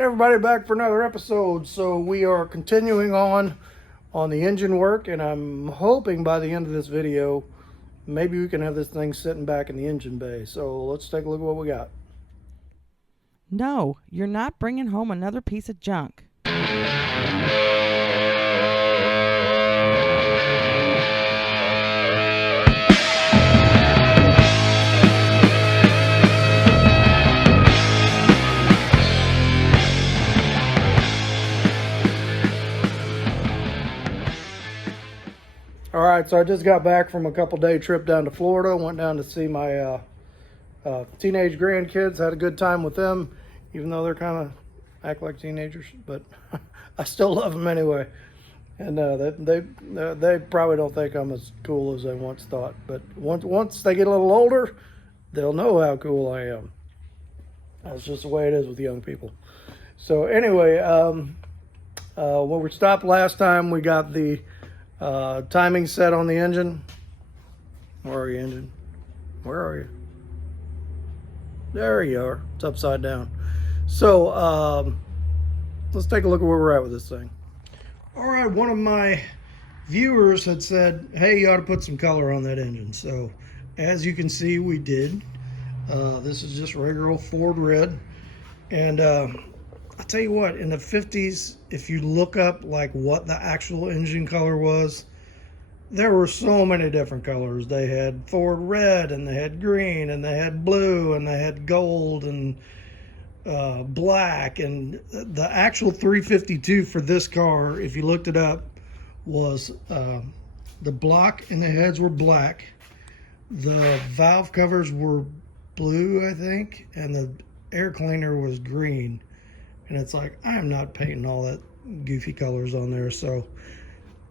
Everybody, back for another episode. So we are continuing on the engine work, and I'm hoping by the end of this video maybe we can have this thing sitting back in the engine bay. So let's take a look at what we got. No, you're not bringing home another piece of junk. All right, so I just got back from a couple-day trip down to Florida. Went down to see my teenage grandkids. Had a good time with them, even though they're kind of act like teenagers, but I still love them anyway. And they probably don't think I'm as cool as they once thought. But once they get a little older, they'll know how cool I am. That's just the way it is with young people. So anyway, when we stopped last time, we got the timing set on the engine. Where are you, engine? Where are you? There you are. It's upside down. So let's take a look at where we're at with this thing. All right, one of my viewers had said, hey, you ought to put some color on that engine. So as you can see, we did. This is just regular old Ford red. And I'll tell you what, in the 50s, if you look up like what the actual engine color was, there were so many different colors. They had Ford red, and they had green, and they had blue, and they had gold, and black. And the actual 352 for this car, if you looked it up, was the block and the heads were black, the valve covers were blue, I think, and the air cleaner was green. And it's like, I'm not painting all that goofy colors on there. So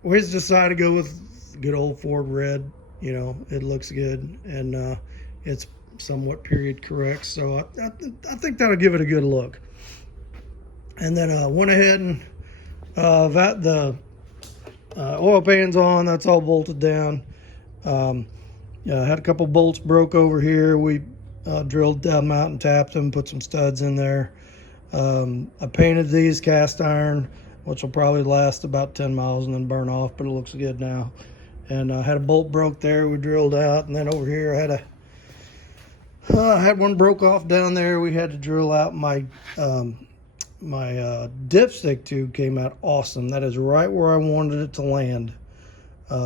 we just decided to go with good old Ford red. You know, it looks good, and it's somewhat period correct. So I think that'll give it a good look. And then went ahead and the oil pan's on. That's all bolted down. Had a couple bolts broke over here. We drilled them out and tapped them, put some studs in there. I painted these cast iron, which will probably last about 10 miles and then burn off, but it looks good now. And I had a bolt broke there, we drilled out. And then over here I had one broke off down there. We had to drill out. My dipstick tube came out awesome. That is right where I wanted it to land.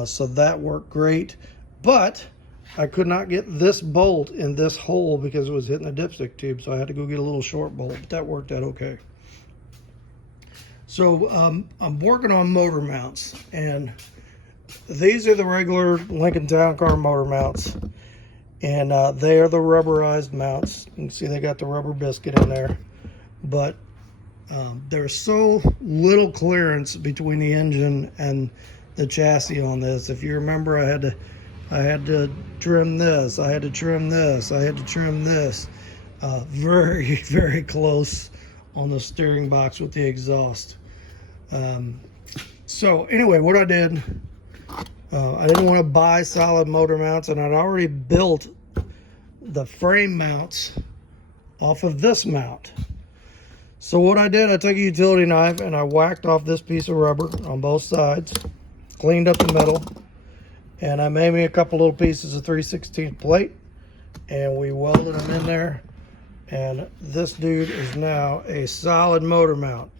So that worked great, but I could not get this bolt in this hole because it was hitting the dipstick tube, so I had to go get a little short bolt, but that worked out okay. So I'm working on motor mounts, and these are the regular Lincoln Town Car motor mounts, and they are the rubberized mounts. You can see they got the rubber biscuit in there, but there's so little clearance between the engine and the chassis on this. If you remember, I had to trim this, I had to trim this, I had to trim this. Very, very close on the steering box with the exhaust. So anyway, what I did, I didn't want to buy solid motor mounts, and I'd already built the frame mounts off of this mount. So what I did, I took a utility knife and I whacked off this piece of rubber on both sides, cleaned up the metal, and I made me a couple little pieces of 3/16 plate, and we welded them in there. And this dude is now a solid motor mount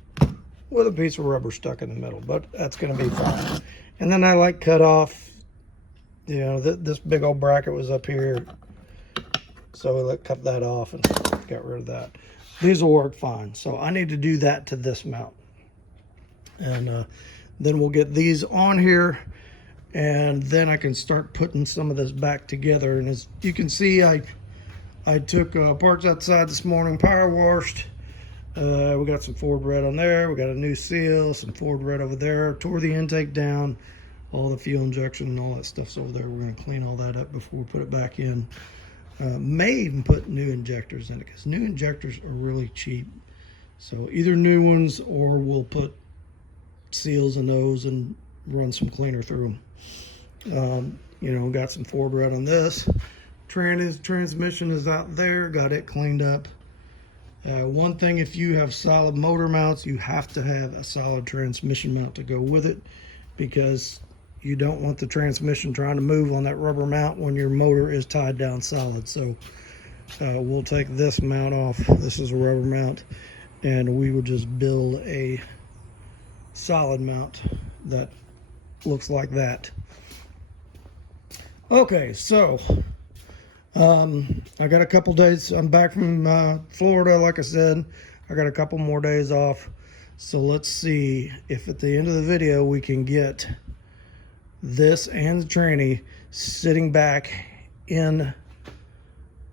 with a piece of rubber stuck in the middle, but that's going to be fine. And then I cut off, you know, this big old bracket was up here, so we cut that off and got rid of that. These will work fine. So I need to do that to this mount, and then we'll get these on here, and then I can start putting some of this back together. And as you can see, I took parts outside this morning, power washed. We got some Ford red on there. We got a new seal, some Ford red over there. Tore the intake down, all the fuel injection and all that stuff's over there. We're going to clean all that up before we put it back in. May even put new injectors in it, because new injectors are really cheap. So either new ones, or we'll put seals in those and run some cleaner through them. You know, got some Ford red on this. Transmission is out there, got it cleaned up. One thing, if you have solid motor mounts, you have to have a solid transmission mount to go with it, because you don't want the transmission trying to move on that rubber mount when your motor is tied down solid. So we'll take this mount off. This is a rubber mount, and we will just build a solid mount that looks like that. Okay, so I got a couple days. I'm back from Florida, like I said. I got a couple more days off. So let's see if at the end of the video we can get this and the tranny sitting back in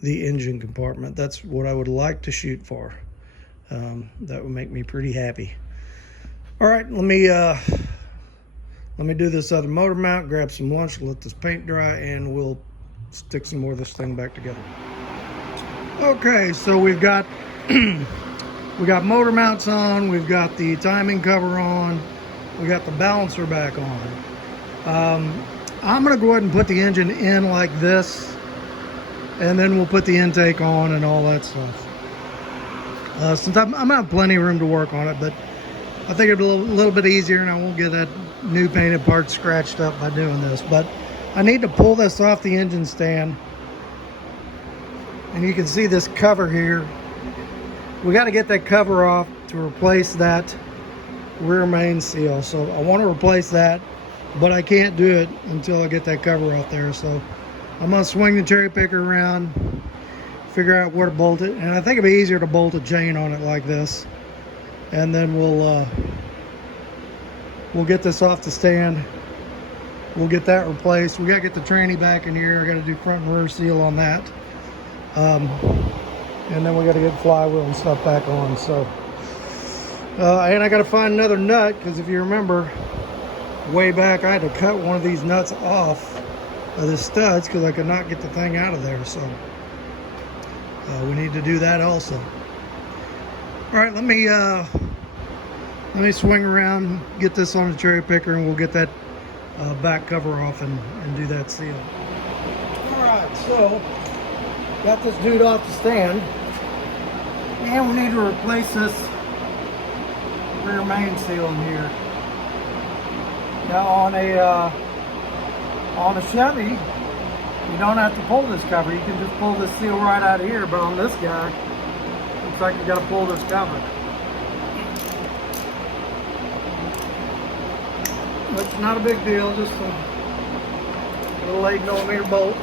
the engine compartment. That's what I would like to shoot for. That would make me pretty happy. All right, let me do this other motor mount, grab some lunch, let this paint dry, and we'll stick some more of this thing back together. Okay, so we've got we got motor mounts on, we've got the timing cover on, we got the balancer back on. I'm gonna go ahead and put the engine in like this, and then we'll put the intake on and all that stuff. Since I'm gonna have plenty of room to work on it, but I think it'll be a little bit easier, and I won't get that new painted part scratched up by doing this. But I need to pull this off the engine stand, and you can see this cover here. We got to get that cover off to replace that rear main seal. So I want to replace that, but I can't do it until I get that cover off there. So I'm gonna swing the cherry picker around, figure out where to bolt it, and I think it'd be easier to bolt a chain on it like this, and then we'll get this off the stand. We'll get that replaced. We gotta get the tranny back in here. I gotta do front and rear seal on that, and then we gotta get flywheel and stuff back on. So and I gotta find another nut, because if you remember way back, I had to cut one of these nuts off of the studs because I could not get the thing out of there. So we need to do that also. All right, let me swing around, get this on the cherry picker, and we'll get that back cover off and do that seal. All right, so got this dude off the stand, and we need to replace this rear main seal in here. Now on a Chevy, you don't have to pull this cover. You can just pull this seal right out of here, but on this guy, looks like you got to pull this cover. It's not a big deal, just some little 8mm bolts.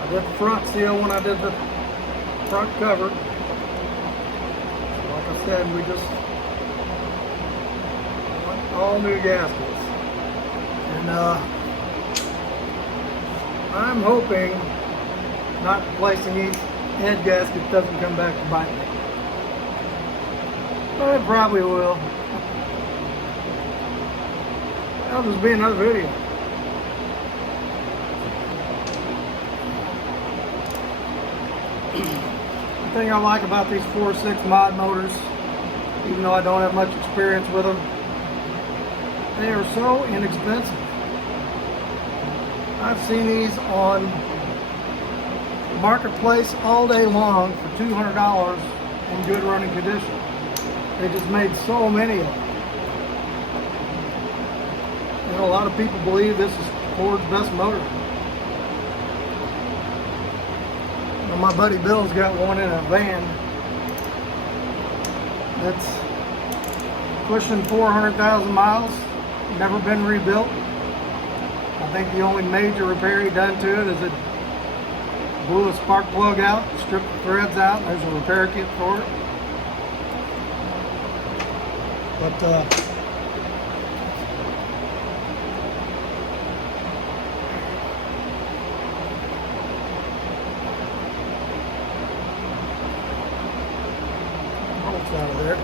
I did the front seal when I did the front cover. Like I said, we just want all new gaskets. And I'm hoping not replacing these head gaskets doesn't come back to bite me. But it probably will. That'll just be another video. The thing I like about these 4.6 mod motors, even though I don't have much experience with them, they are so inexpensive. I've seen these on Marketplace all day long for $200 in good running condition. They just made so many of them. You know, a lot of people believe this is Ford's best motor. Well, my buddy Bill's got one in a van that's pushing 400,000 miles, never been rebuilt. I think the only major repair he done to it is it blew a spark plug out, stripped the threads out, and there's a repair kit for it. But bolts out of there.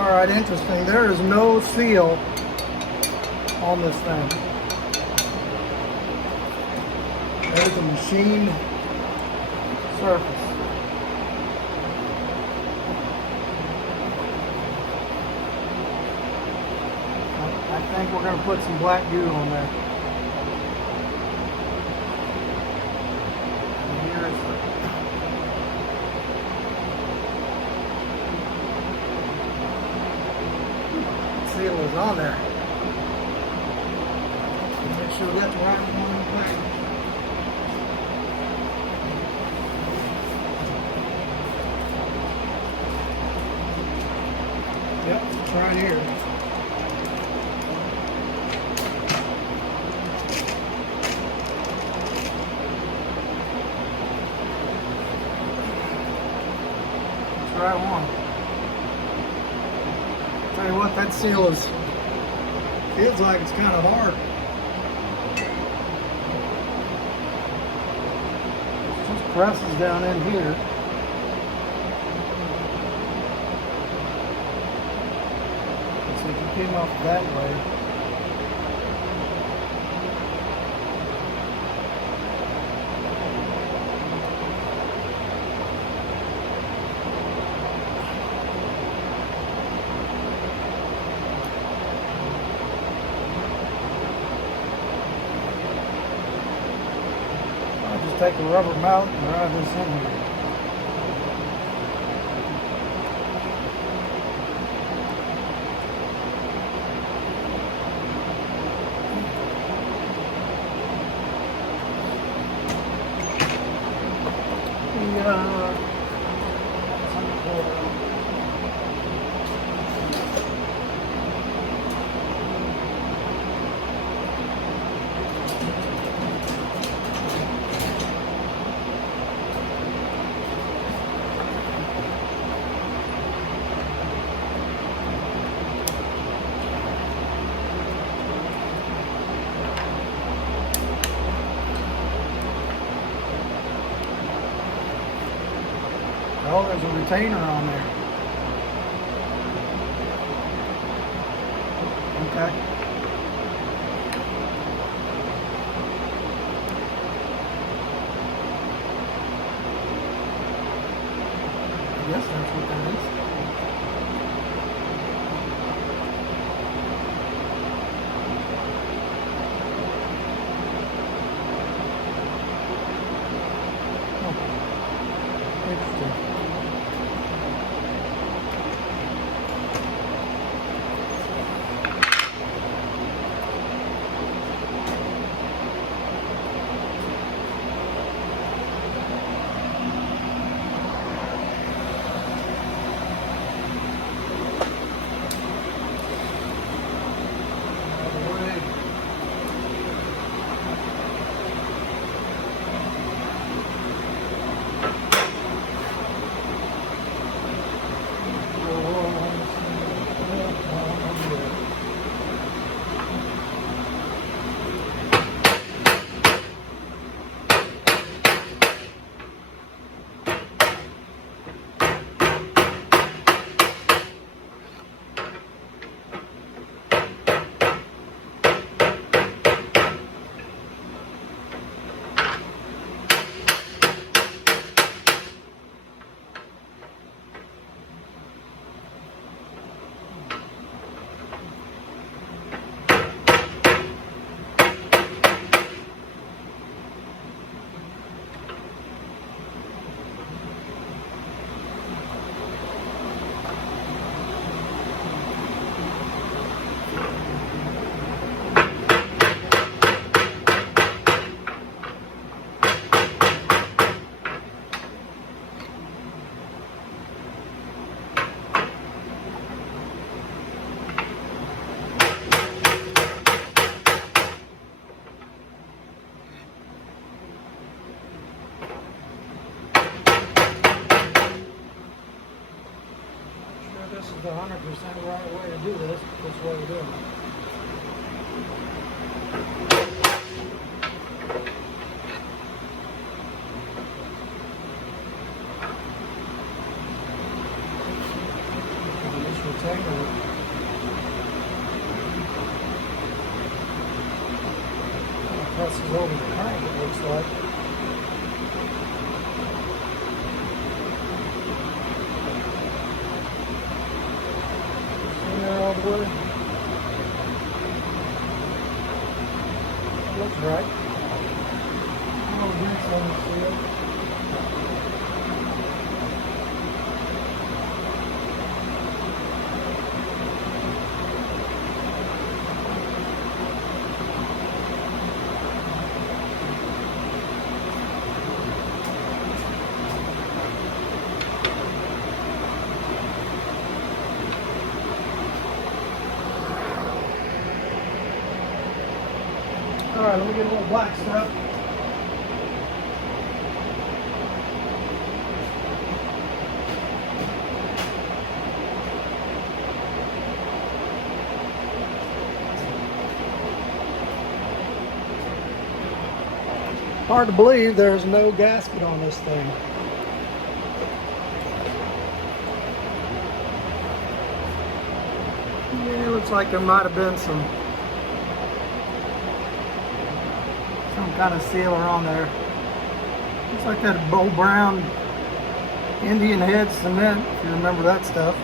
All right, interesting. There is no seal on this thing. There's a machined surface. I think we're going to put some black goo on there. And here's the seal is on there. Make sure we got the right one in place. Yep, it's right here. Right one. Tell you what, that seal is feels like it's kind of hard. It just presses down in here. So if you came off that way. Take a rubber mallet and drive this in here. Oh, there's a retainer on there. Okay. I guess that's what that is. Oh, interesting. This is the 100% right way to do this way to do it. This tangle it. Presses over the crank, it looks like. In there all the way. Looks right. Oh, here's on the seal. All right, let me get a little black stuff. Hard to believe there's no gasket on this thing. Yeah, it looks like there might have been some kind of sealer on there. Looks like that old brown Indian head cement, if you remember that stuff.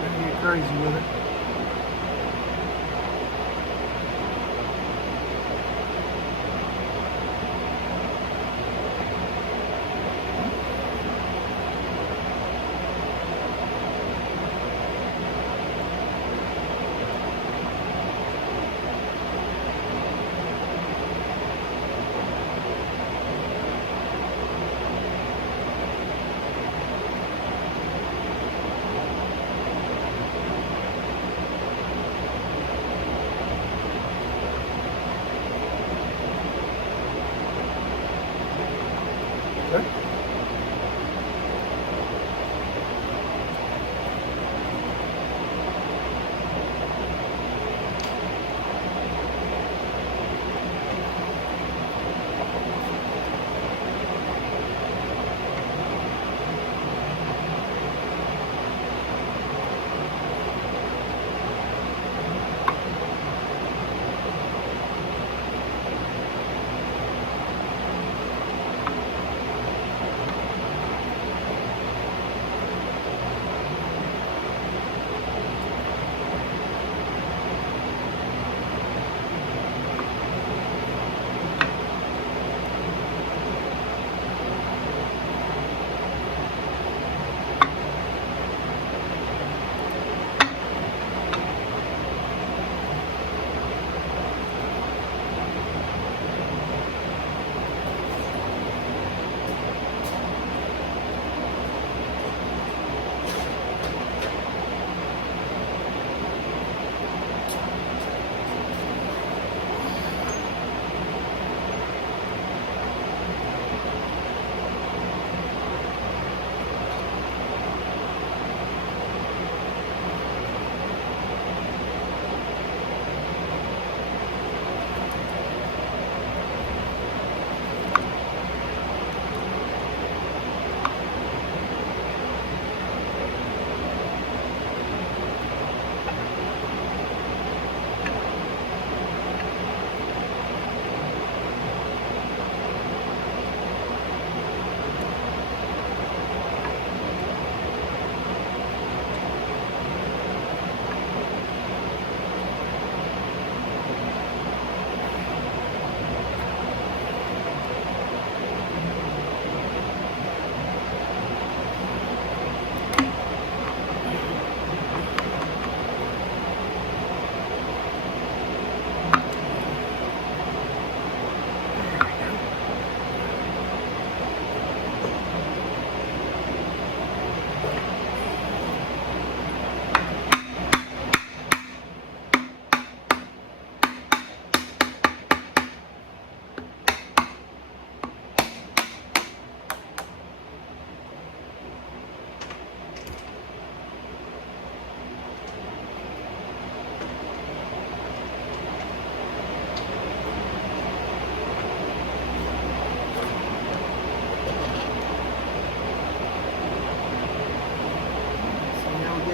Gonna get crazy with it.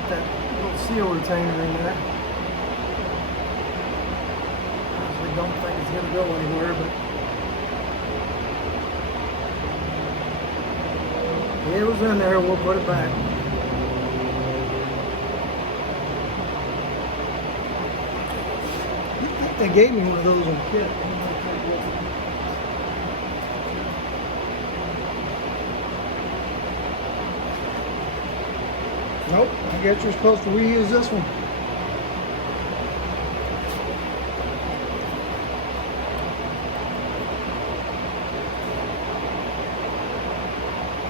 get that little seal retainer in there. I don't think it's going to go anywhere, but it was in there. We'll put it back. I think they gave me one of those on kit. Nope, I guess you're supposed to reuse this one.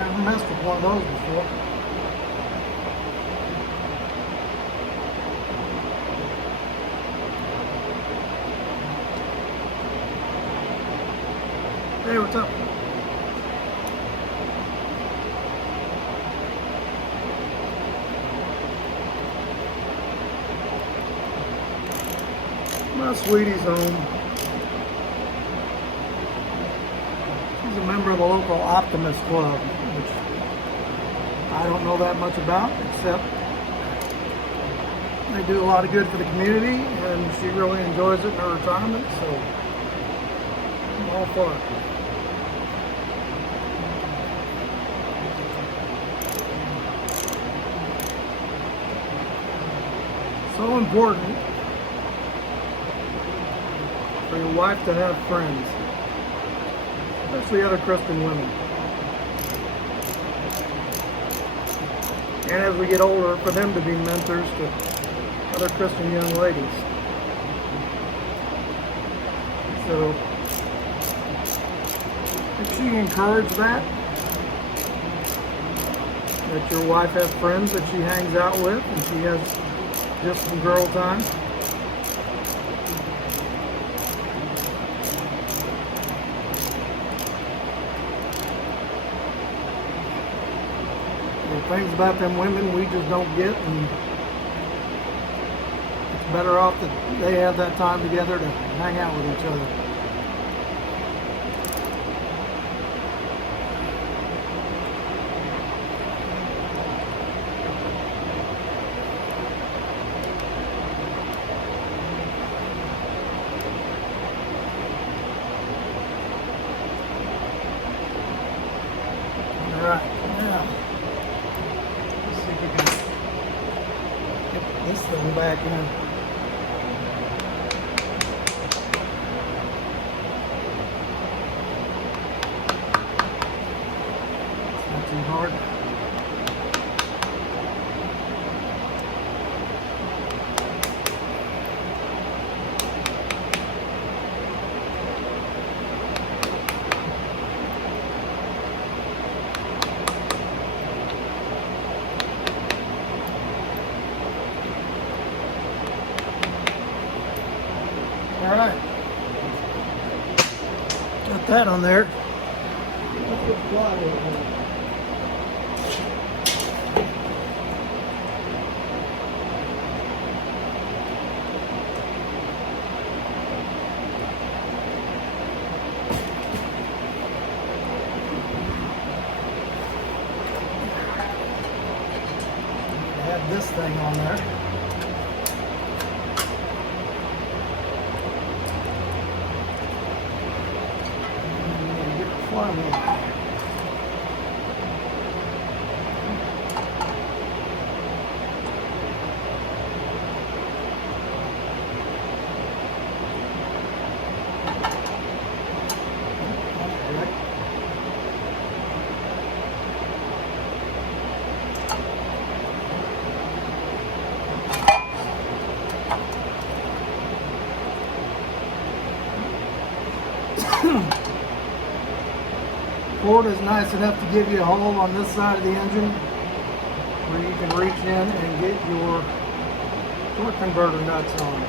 I've messed with one of those before. Hey, what's up? My sweetie's home. She's a member of the local Optimist Club, which I don't know that much about, except they do a lot of good for the community, and she really enjoys it in her retirement, so I'm all for it. So important for your wife to have friends, especially other Christian women. And as we get older, for them to be mentors to other Christian young ladies. So, if she encouraged that your wife has friends that she hangs out with and she has just some girl time. Things about them women we just don't get, and it's better off that they have that time together to hang out with each other. All right, now let's see if we can get this thing back in. It's not too hard. All right, got that on there. Let's put plywood on it. Add this thing on there. Ford is nice enough to give you a hole on this side of the engine where you can reach in and get your torque converter nuts on.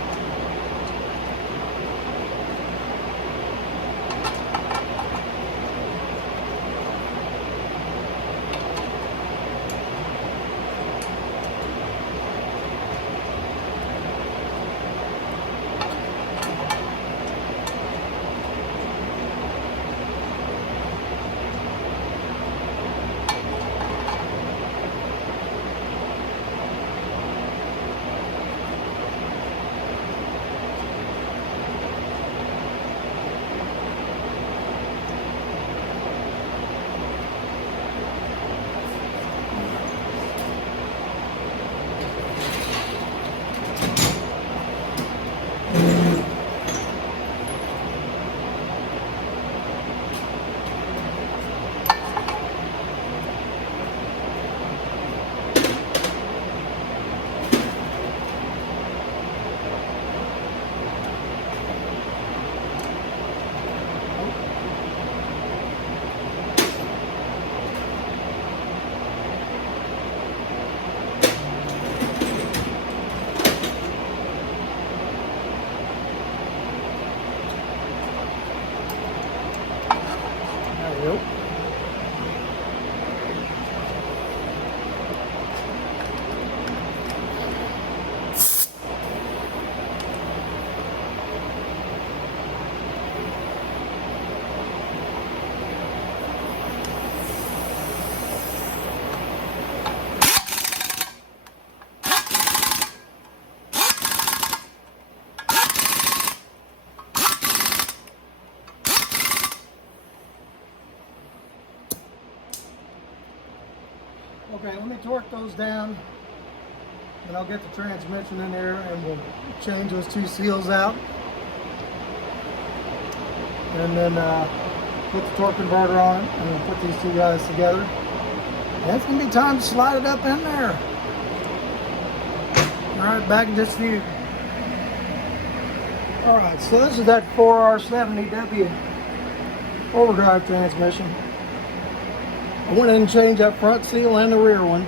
Okay, let me torque those down, and I'll get the transmission in there, and we'll change those two seals out, and then put the torque converter on it, and we'll put these two guys together. And it's gonna be time to slide it up in there. All right, back in just a few. All right, so this is that 4R70W overdrive transmission. I went in and changed that front seal and the rear one.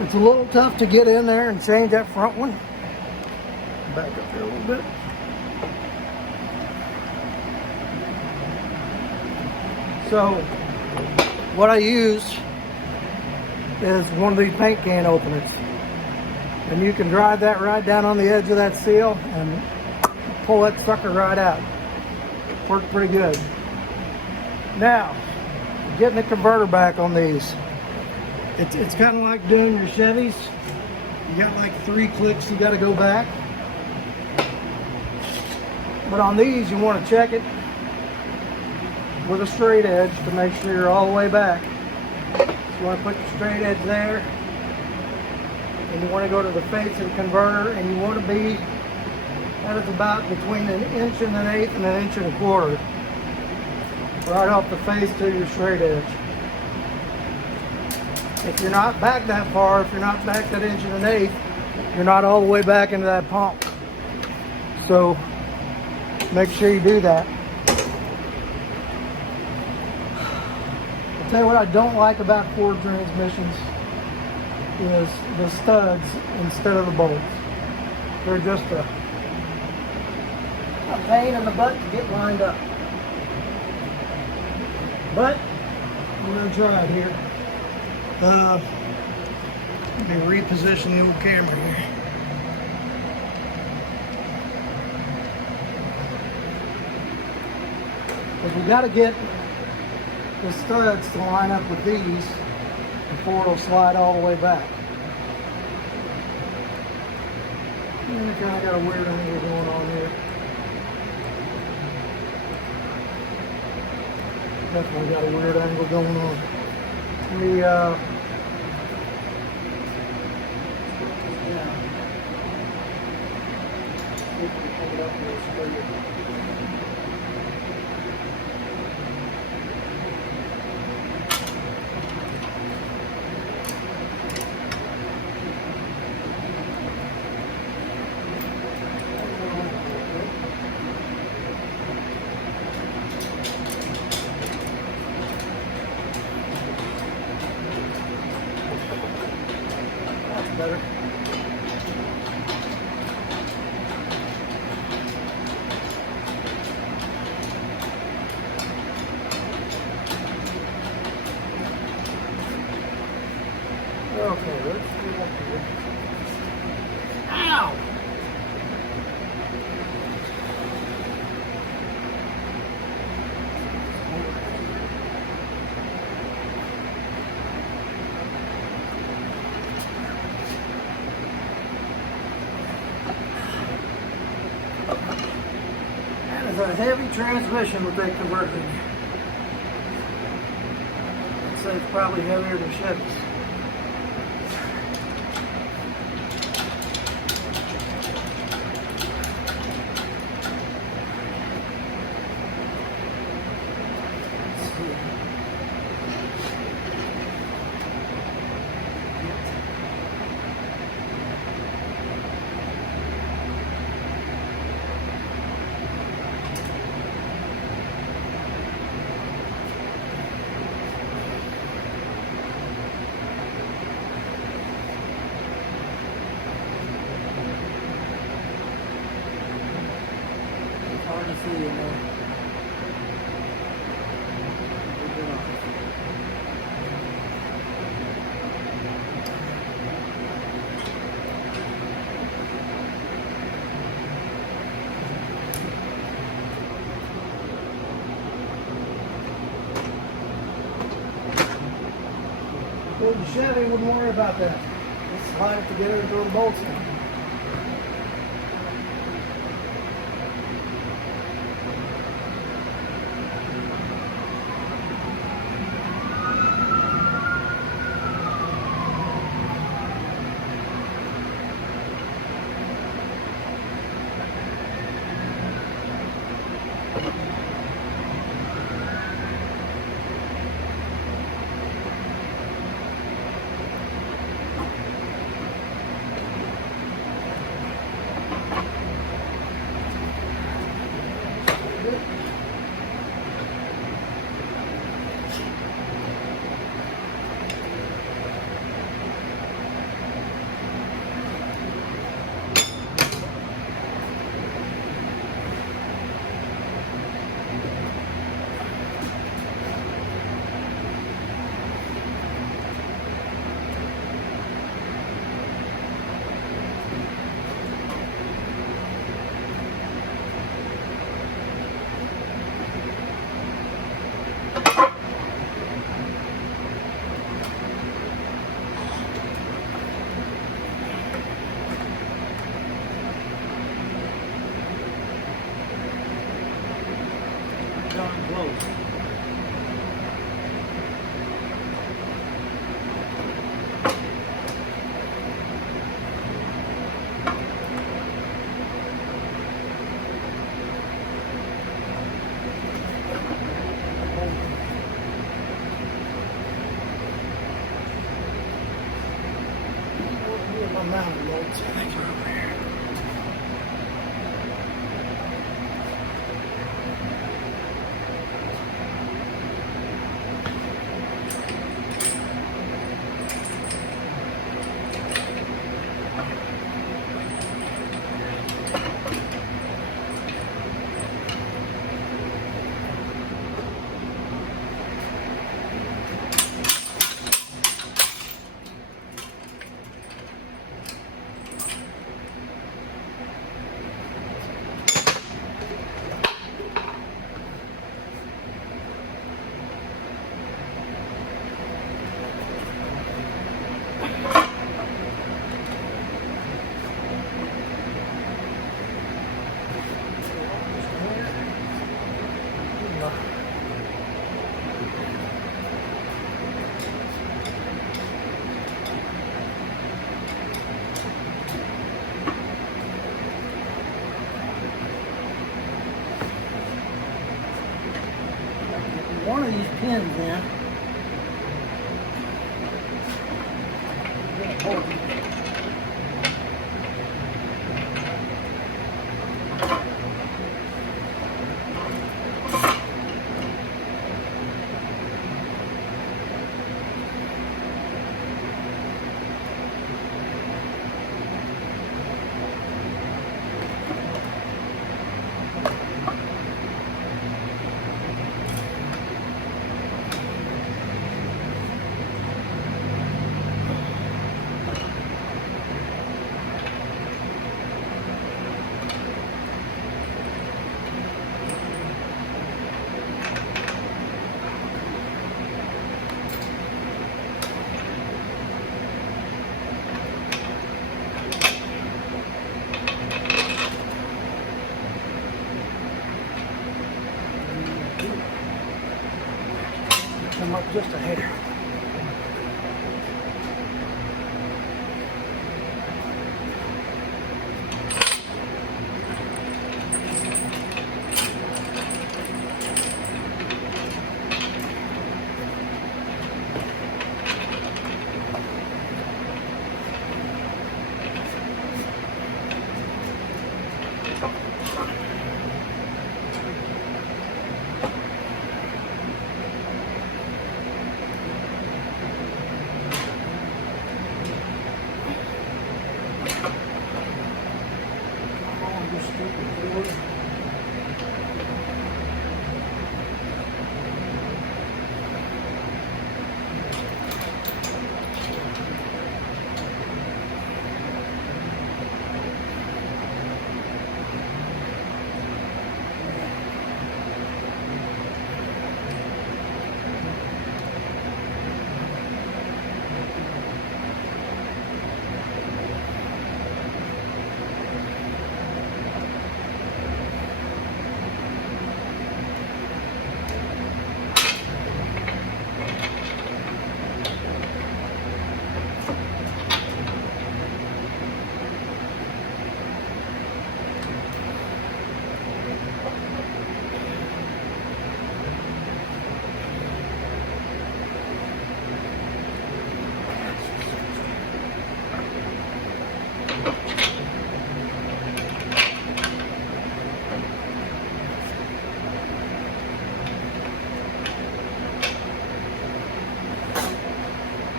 It's a little tough to get in there and change that front one. Back up here a little bit. So what I used is one of these paint can openers. And you can drive that right down on the edge of that seal and pull that sucker right out. Worked pretty good. Now, getting the converter back on these. It's kind of like doing your Chevys. You got like 3 clicks you got to go back. But on these, you want to check it with a straight edge to make sure you're all the way back. So you want to put your straight edge there. And you want to go to the face of the converter, and you want to be at about between 1 1/8 and 1 1/4 inches. Right off the face to your straight edge. If you're not back that far, if you're not back that 1 1/8 inches, you're not all the way back into that pump. So make sure you do that. I'll tell you what I don't like about Ford transmissions is the studs instead of the bolts. They're just a pain in the butt to get lined up. But we're going to try it here. Let me reposition the old camera here. Because we got to get the studs to line up with these before it'll slide all the way back. And I kind of got a weird angle going on here. Definitely got a weird angle going on. Let me, better. Okay, let's get up here. Ow! That is a heavy transmission with that converter in here. I'd say it's probably heavier than Chevy's. Hard to see, you know. Well, the Chevy wouldn't worry about that. Just slide it together and throw the bolts in. my mounting bolts. I think they're over here. One of these pins in. Come up just a hair.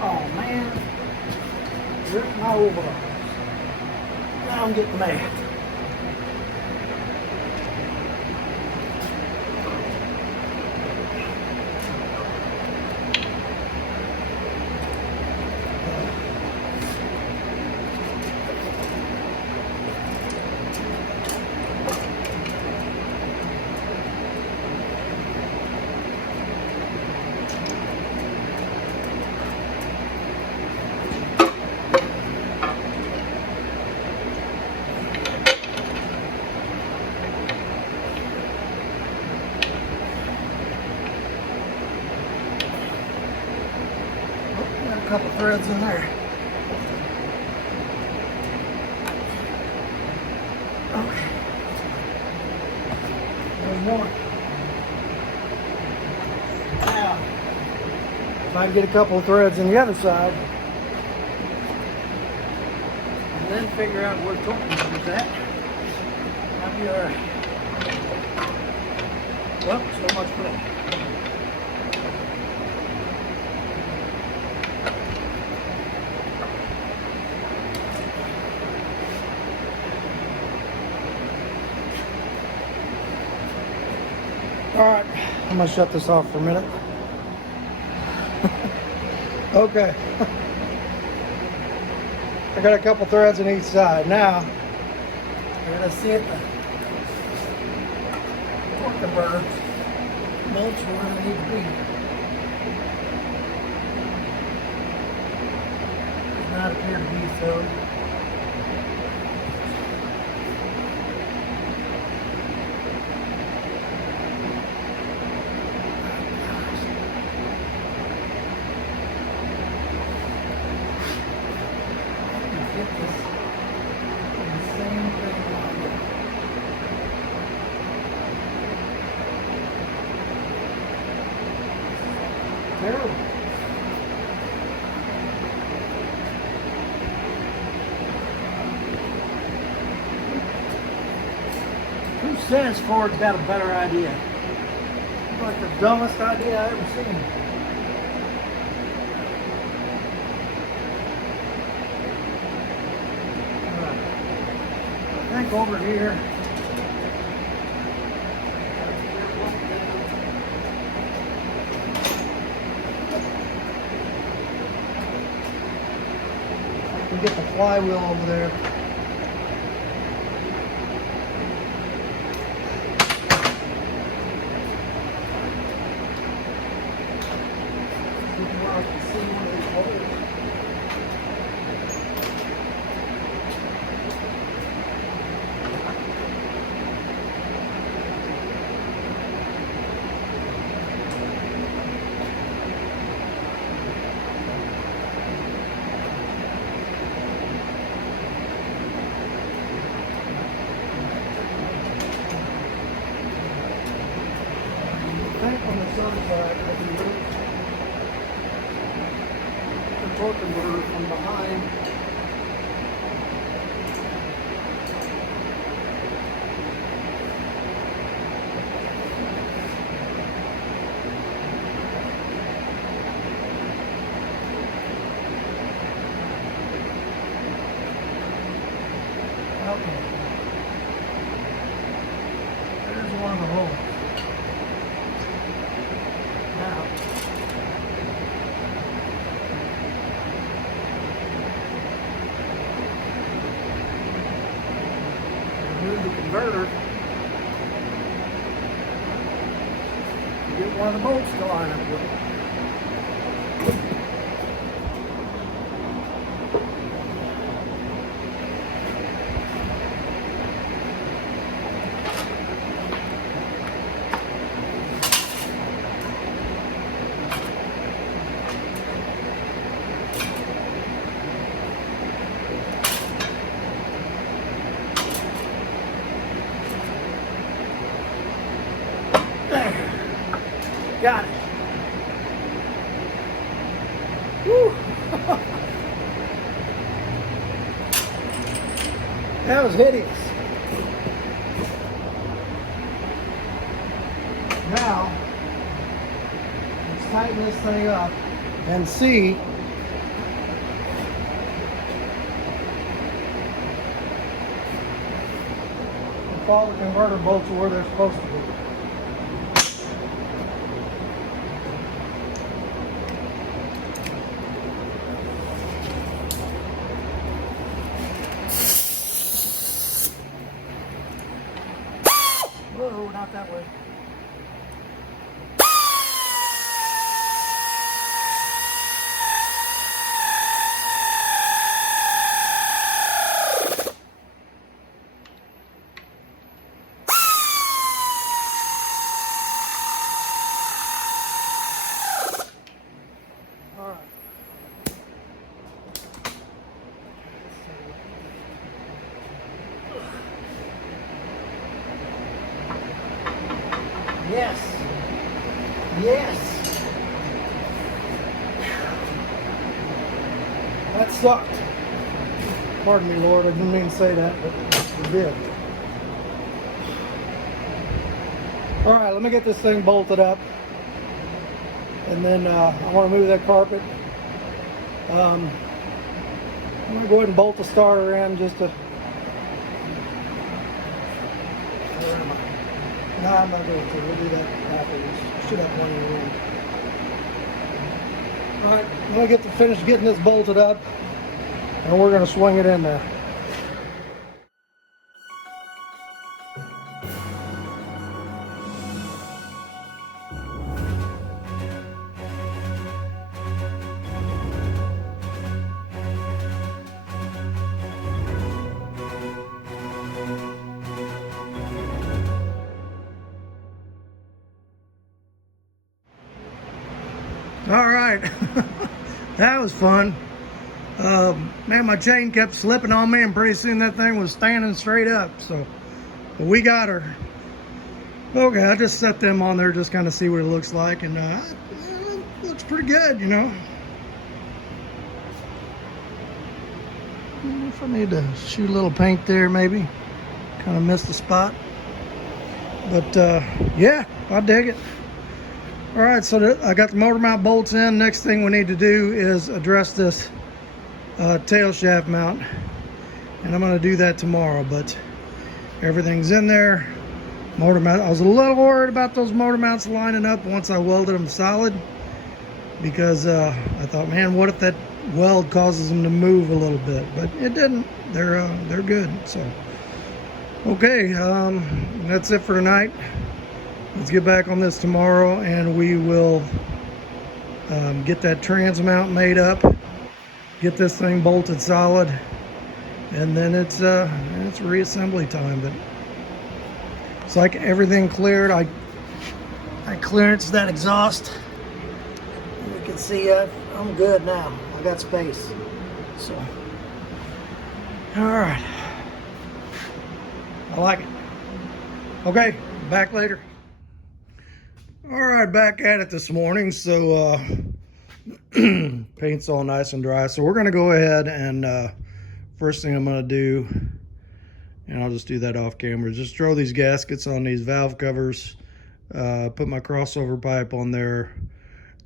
Oh man, ripped my overalls. Now I'm getting mad. Couple threads in there. Okay. There's one. Now, if I can get a couple of threads on the other side, then figure out where Torkenberg's at. I'll be alright. Well, so much for that. Alright, I'm going to shut this off for a minute. Okay. I got a couple threads on each side. Now, I got to see it. The birds. Bolts where they need to be. Does not appear to be so. Terrible. Who says Ford's got a better idea? It's like the dumbest idea I ever seen. I think over here. Get the flywheel over there. On this other side, I can move the torque converter from behind. Okay. There's one of the holes. Now, remove the converter. Get one of the bolts to line up with it. Got it. Woo. That was hideous. Now, let's tighten this thing up and see if all the converter bolts are where they're supposed to be. Whoa, not that way. All right. Yes. Yes. That sucked. Pardon me, Lord, I didn't mean to say that, but I did. All right, let me get this thing bolted up. And then I want to move that carpet. I'm going to go ahead and bolt the starter in just to... Where am I? No, I'm not going to. We'll do that afterwards. Should have plenty of room. All right, I'm going to get to finish getting this bolted up, and we're going to swing it in there. All right, that was fun. Man, my chain kept slipping on me, and pretty soon that thing was standing straight up. So but we got her. Okay, I just set them on there, just kind of see what it looks like, and it looks pretty good, you know. I don't know if I need to shoot a little paint there, maybe. Kind of missed the spot, but yeah, I dig it. All right, so I got the motor mount bolts in. Next thing we need to do is address this tail shaft mount, and I'm going to do that tomorrow, but everything's in there. Motor mount, I was a little worried about those motor mounts lining up once I welded them solid, because I thought, man, what if that weld causes them to move a little bit? But it didn't. They're good. So okay, that's it for tonight. Let's get back on this tomorrow, and we will get that trans mount made up, get this thing bolted solid, and then it's reassembly time. But it's like everything cleared. I clearanced that exhaust. You can see I'm good now. I got space. So, all right. I like it. Okay, back later. All right, back at it this morning. So paint's all nice and dry. So we're gonna go ahead and first thing I'm gonna do, and I'll just do that off camera, just throw these gaskets on these valve covers, put my crossover pipe on there,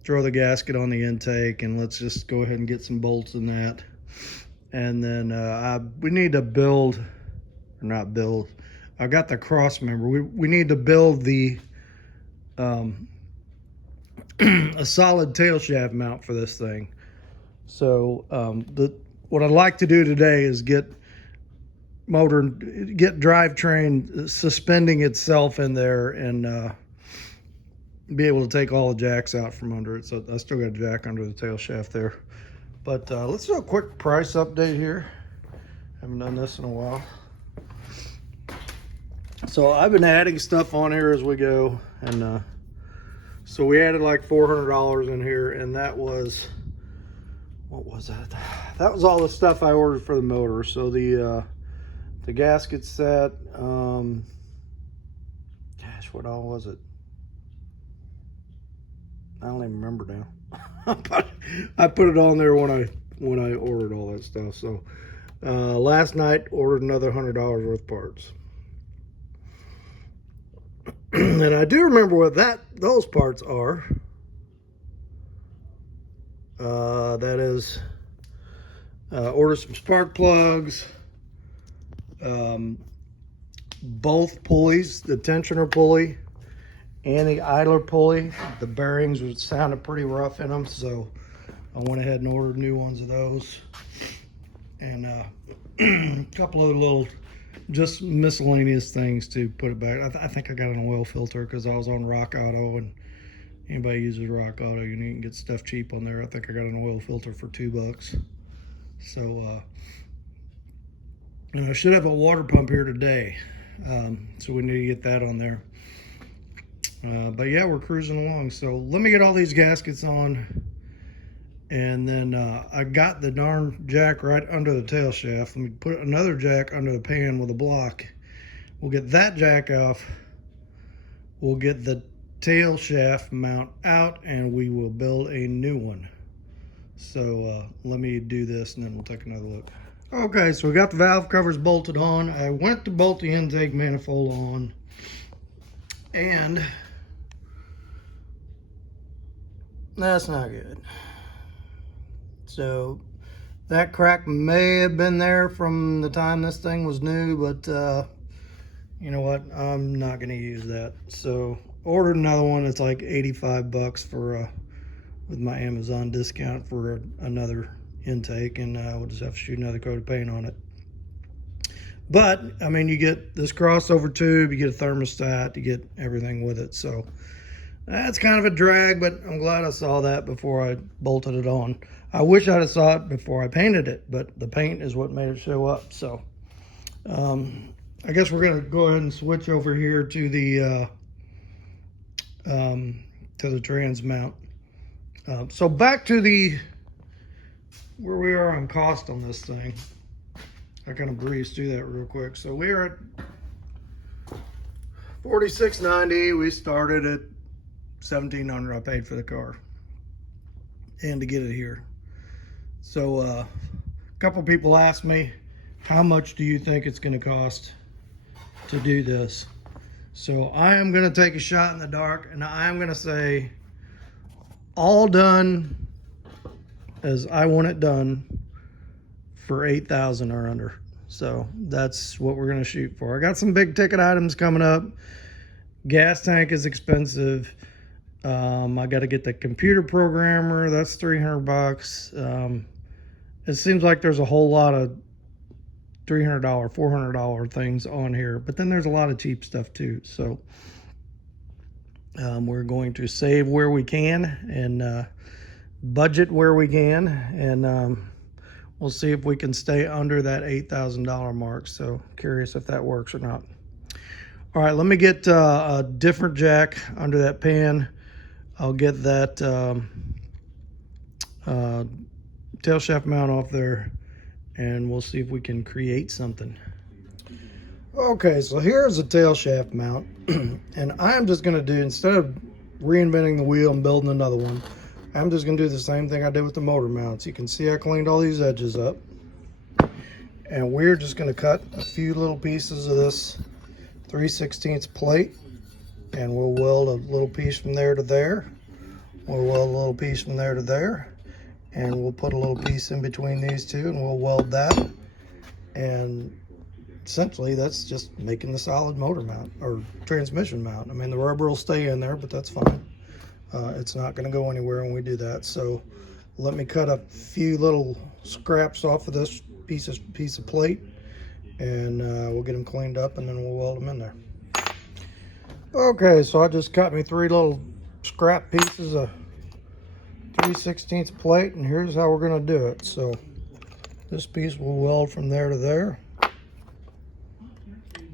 throw the gasket on the intake, and let's just go ahead and get some bolts in that. And then we need to build, or not build, I got the cross member. We need to build the a solid tail shaft mount for this thing. So what I'd like to do today is get drivetrain suspending itself in there, and be able to take all the jacks out from under it. So I still got a jack under the tail shaft there. But let's do a quick price update here. Haven't done this in a while. So I've been adding stuff on here as we go, and so we added like $400 in here, and that was, what was that? That was all the stuff I ordered for the motor. So the gasket set, gosh, what all was it? I don't even remember now. I put it on there when I ordered all that stuff. So last night ordered another $100 worth of parts. And I do remember what those parts are. That is, order some spark plugs, both pulleys, the tensioner pulley and the idler pulley. The bearings sounded pretty rough in them, so I went ahead and ordered new ones of those. And a couple of little just miscellaneous things to put it back. I think I got an oil filter because I was on Rock Auto, and anybody uses Rock Auto, you can get stuff cheap on there. I think I got an oil filter for $2. So I should have a water pump here today, so we need to get that on there. But yeah, we're cruising along. So let me get all these gaskets on, and then I got the darn jack right under the tail shaft. Let me put another jack under the pan with a block. We'll get that jack off. We'll get the tail shaft mount out, and we will build a new one. So let me do this, and then we'll take another look. Okay, so we got the valve covers bolted on. I went to bolt the intake manifold on, and that's not good. So that crack may have been there from the time this thing was new, but you know what? I'm not going to use that. So ordered another one. It's like 85 bucks for with my Amazon discount for another intake, and we'll just have to shoot another coat of paint on it. But I mean, you get this crossover tube, you get a thermostat, you get everything with it. So that's kind of a drag, but I'm glad I saw that before I bolted it on. I wish I'd have saw it before I painted it, but the paint is what made it show up. So I guess we're gonna go ahead and switch over here to the trans mount. So back to where we are on cost on this thing. I kind of breezed through that real quick. So we're at $46.90. We started at $1,700. I paid for the car and to get it here. So a couple people asked me, how much do you think it's going to cost to do this? So I am going to take a shot in the dark, and I am going to say all done as I want it done for $8,000 or under. So that's what we're going to shoot for. I got some big ticket items coming up. Gas tank is expensive. I got to get the computer programmer. That's 300 bucks. It seems like there's a whole lot of $300, $400 things on here, but then there's a lot of cheap stuff too. So we're going to save where we can and budget where we can, and we'll see if we can stay under that $8,000 mark. So curious if that works or not. All right, let me get a different jack under that pan. I'll get that tail shaft mount off there, and we'll see if we can create something. Okay, so here's a tail shaft mount, and I'm just gonna do, instead of reinventing the wheel and building another one, I'm just gonna do the same thing I did with the motor mounts. You can see I cleaned all these edges up, and we're just gonna cut a few little pieces of this 3/16 plate, and we'll weld a little piece from there to there. We'll weld a little piece from there to there, and we'll put a little piece in between these two, and we'll weld that. And essentially that's just making the solid motor mount or transmission mount. I mean, the rubber will stay in there, but that's fine. It's not going to go anywhere when we do that. So let me cut a few little scraps off of this piece of plate, and we'll get them cleaned up, and then we'll weld them in there. Okay, so I just cut me 3 little scrap pieces of 3/16 plate, and here's how we're going to do it. So this piece will weld from there to there.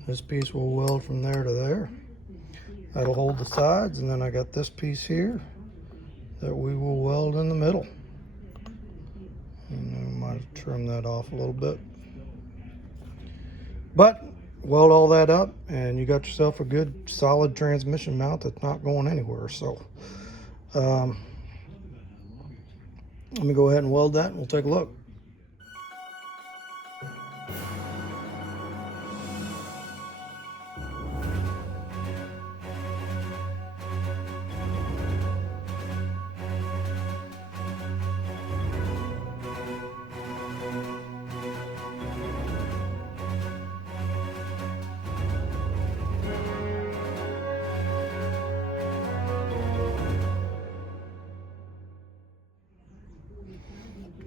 This piece will weld from there to there. That'll hold the sides, and then I got this piece here that we will weld in the middle. And I might have trimmed that off a little bit. But weld all that up, and you got yourself a good solid transmission mount that's not going anywhere. So let me go ahead and weld that, and we'll take a look.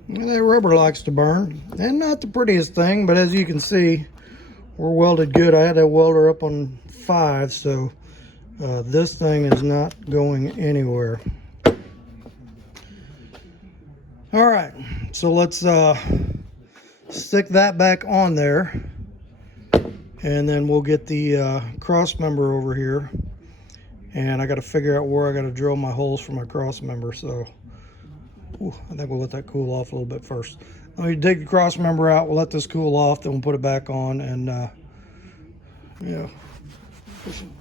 And that rubber likes to burn, and not the prettiest thing, but as you can see, we're welded good. I had that welder up on 5, so this thing is not going anywhere. All right, so let's stick that back on there, and then we'll get the cross member over here, and I got to figure out where I got to drill my holes for my cross member. So I think we'll let that cool off a little bit first. Let me dig the cross member out. We'll let this cool off, then we'll put it back on, and you know,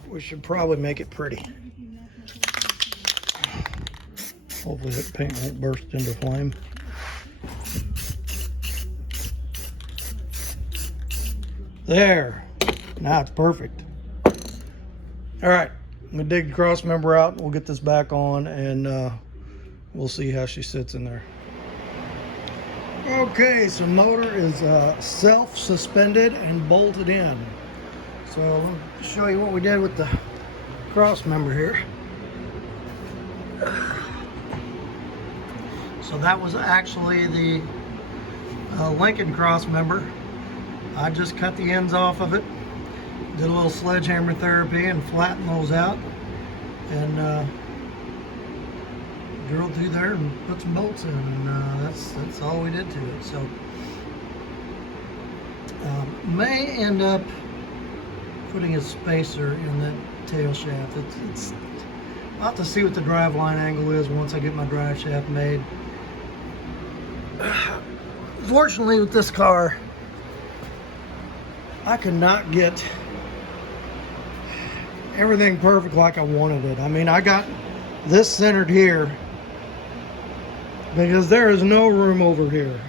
we should probably make it pretty. Hopefully the paint won't burst into flame. There. Now it's perfect. All right, I'm gonna dig the cross member out. We'll get this back on, and we'll see how she sits in there. Okay, so motor is self-suspended and bolted in. So let me show you what we did with the cross member here. So that was actually the Lincoln cross member. I just cut the ends off of it, did a little sledgehammer therapy and flattened those out, and drilled through there and put some bolts in, and that's all we did to it. So may end up putting a spacer in that tail shaft. I'll have to see what the drive line angle is once I get my drive shaft made. Fortunately, with this car, I could not get everything perfect like I wanted it. I mean, I got this centered here because there is no room over here,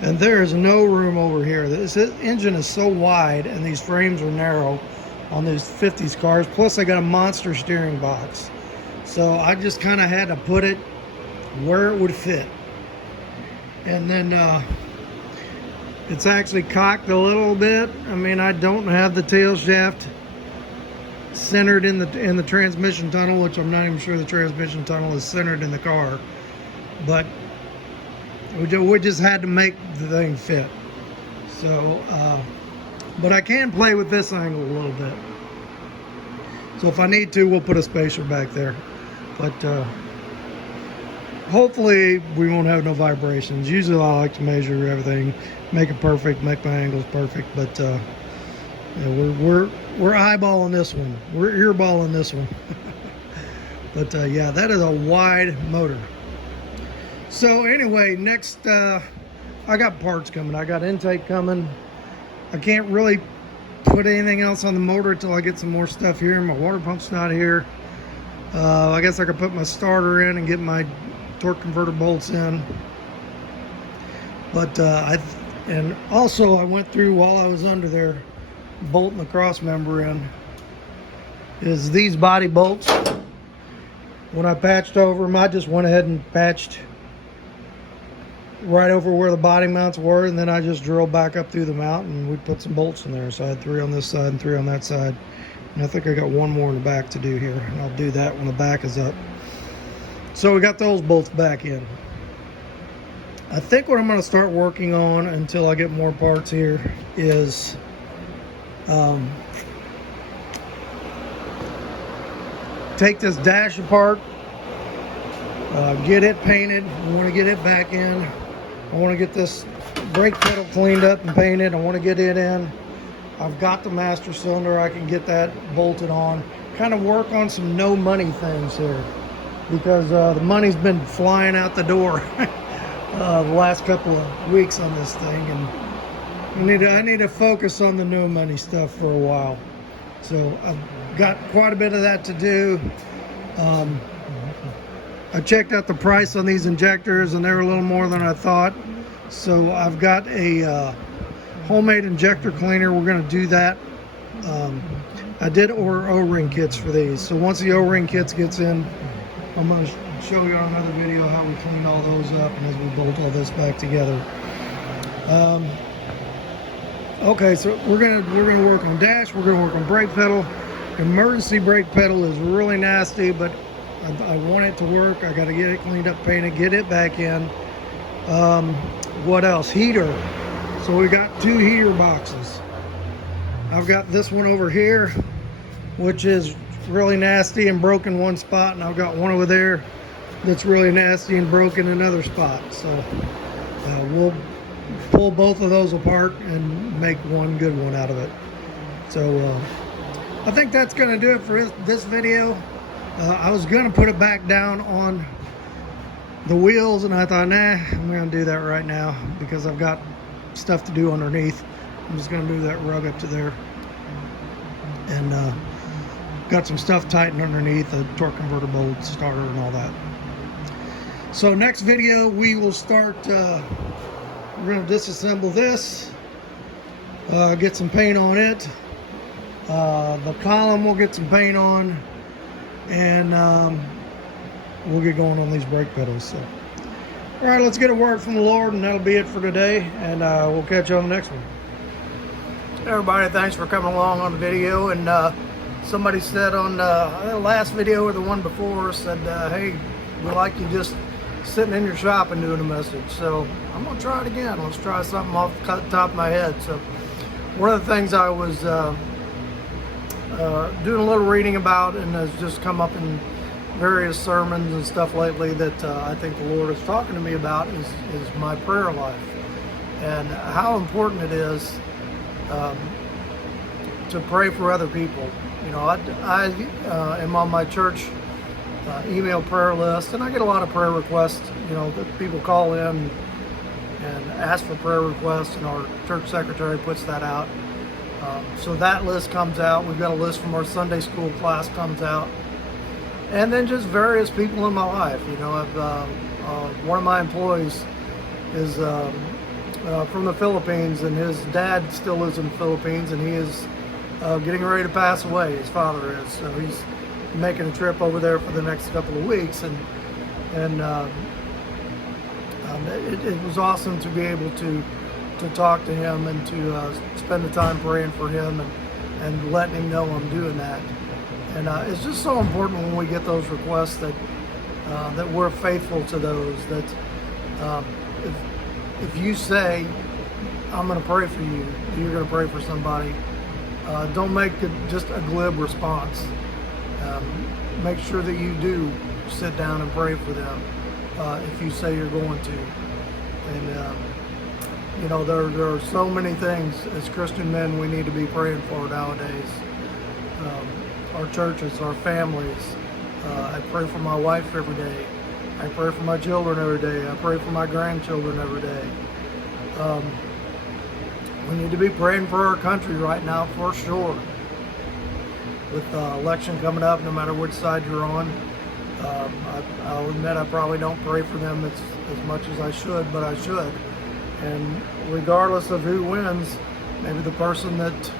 and there is no room over here. This engine is so wide and these frames are narrow on these 50s cars, plus I got a monster steering box, so I just kind of had to put it where it would fit. And then it's actually cocked a little bit. I mean, I don't have the tail shaft centered in the transmission tunnel, which I'm not even sure the transmission tunnel is centered in the car, but we just had to make the thing fit. So but I can play with this angle a little bit, so if I need to, we'll put a spacer back there, but hopefully we won't have no vibrations. Usually I like to measure everything, make it perfect, make my angles perfect, but yeah, we're eyeballing this one, we're earballing this one. But yeah, that is a wide motor. So anyway, next I got parts coming. I got intake coming. I can't really put anything else on the motor until I get some more stuff here. My water pump's not here. I guess I could put my starter in and get my torque converter bolts in. But and also I went through while I was under there bolting the cross member in is these body bolts. When I patched over them, I just went ahead and patched right over where the body mounts were, and then I just drilled back up through the mount and we put some bolts in there. So I had 3 on this side and 3 on that side, and I think I got 1 more in the back to do here, and I'll do that when the back is up. So we got those bolts back in. I think what I'm going to start working on until I get more parts here is take this dash apart, get it painted. I want to get it back in. I want to get this brake pedal cleaned up and painted. I want to get it in. I've got the master cylinder. I can get that bolted on. Kind of work on some no money things here, because the money's been flying out the door the last couple of weeks on this thing, and I need to focus on the no money stuff for a while. So I've got quite a bit of that to do. I checked out the price on these injectors, and they're a little more than I thought. So I've got a homemade injector cleaner. We're going to do that. I did order O-ring kits for these. So once the O-ring kits gets in, I'm going to show you on another video how we clean all those up and as we bolt all this back together. Okay, so we're gonna work on dash. We're gonna work on brake pedal. Emergency brake pedal is really nasty, but I want it to work. I got to get it cleaned up, painted, get it back in. What else? Heater. So we got 2 heater boxes. I've got this one over here, which is really nasty and broken one spot, and I've got one over there that's really nasty and broken another spot. So we'll pull both of those apart and make one good one out of it. So I think that's going to do it for this video. I was going to put it back down on the wheels, and I thought, nah, I'm going to do that right now because I've got stuff to do underneath. I'm just going to move that rug up to there, and got some stuff tightened underneath, the torque converter bolt, starter, and all that. So next video we will start, we're going to disassemble this, get some paint on it. The column will get some paint on, and we'll get going on these brake pedals. So, all right, let's get a word from the Lord, and that'll be it for today, and we'll catch you on the next one. Everybody, thanks for coming along on the video. And somebody said on the last video or the one before, said, hey, we like you just sitting in your shop and doing a message. So I'm gonna try it again. Let's try something off the top of my head. So one of the things I was doing a little reading about, and has just come up in various sermons and stuff lately, that I think the Lord is talking to me about is my prayer life, and how important it is to pray for other people. You know, I am on my church email prayer list, and I get a lot of prayer requests. You know, that people call in and ask for prayer requests, and our church secretary puts that out. So that list comes out. We've got a list from our Sunday school class comes out, and then just various people in my life. You know, one of my employees is from the Philippines, and his dad still lives in the Philippines, and he is getting ready to pass away. His father is, so he's making a trip over there for the next couple of weeks, and it was awesome to be able to talk to him and to spend the time praying for him and letting him know I'm doing that. And it's just so important when we get those requests that we're faithful to those. That if you say, I'm going to pray for you, you're going to pray for somebody, don't make it just a glib response. Make sure that you do sit down and pray for them if you say you're going to. And you know, there are so many things as Christian men we need to be praying for nowadays. Our churches, our families. I pray for my wife every day. I pray for my children every day. I pray for my grandchildren every day. We need to be praying for our country right now, for sure. With the election coming up, no matter which side you're on, I'll admit I probably don't pray for them as much as I should, but I should. And regardless of who wins, maybe the person that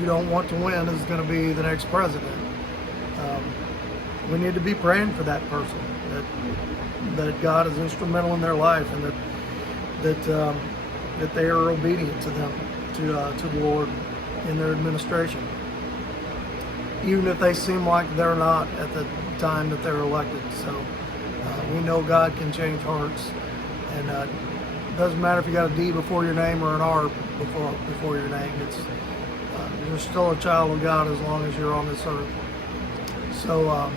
you don't want to win is going to be the next president. We need to be praying for that person, that God is instrumental in their life, and that they are obedient to them, to the Lord in their administration, even if they seem like they're not at the time that they're elected. So we know God can change hearts, and it doesn't matter if you got a D before your name or an R before your name. It's you're still a child of God as long as you're on this earth. So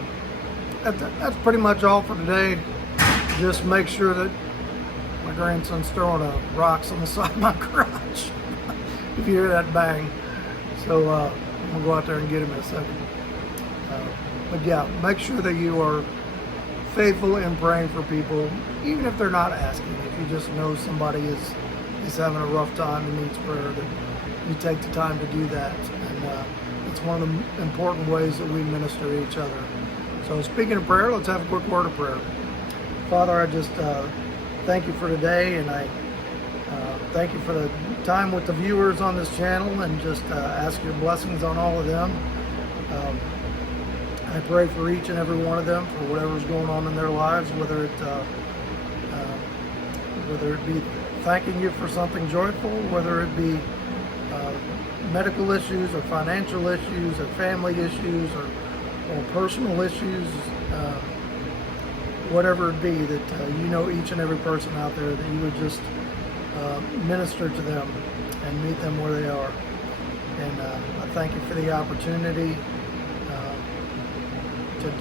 that's pretty much all for today. Just make sure that my grandson's throwing rocks on the side of my garage. If you hear that bang. So I'm gonna go out there and get him in a second. But yeah, make sure that you are faithful in praying for people, even if they're not asking. If you just know somebody is having a rough time and needs prayer, that you take the time to do that. And it's one of the important ways that we minister to each other. So speaking of prayer, let's have a quick word of prayer. Father, I just thank you for today, and I thank you for the time with the viewers on this channel, and just ask your blessings on all of them. I pray for each and every one of them for whatever's going on in their lives, whether it be thanking you for something joyful, whether it be medical issues or financial issues or family issues or personal issues, whatever it be, that you know each and every person out there, that you would just minister to them and meet them where they are. And I thank you for the opportunity to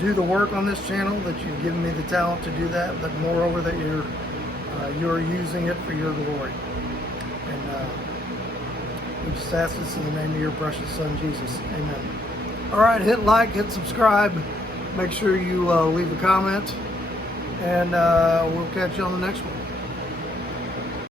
do the work on this channel, that you've given me the talent to do that, but moreover that you're using it for your glory. And we just ask this in the name of your precious Son, Jesus. Amen. All right, hit like, hit subscribe. Make sure you leave a comment, and we'll catch you on the next one.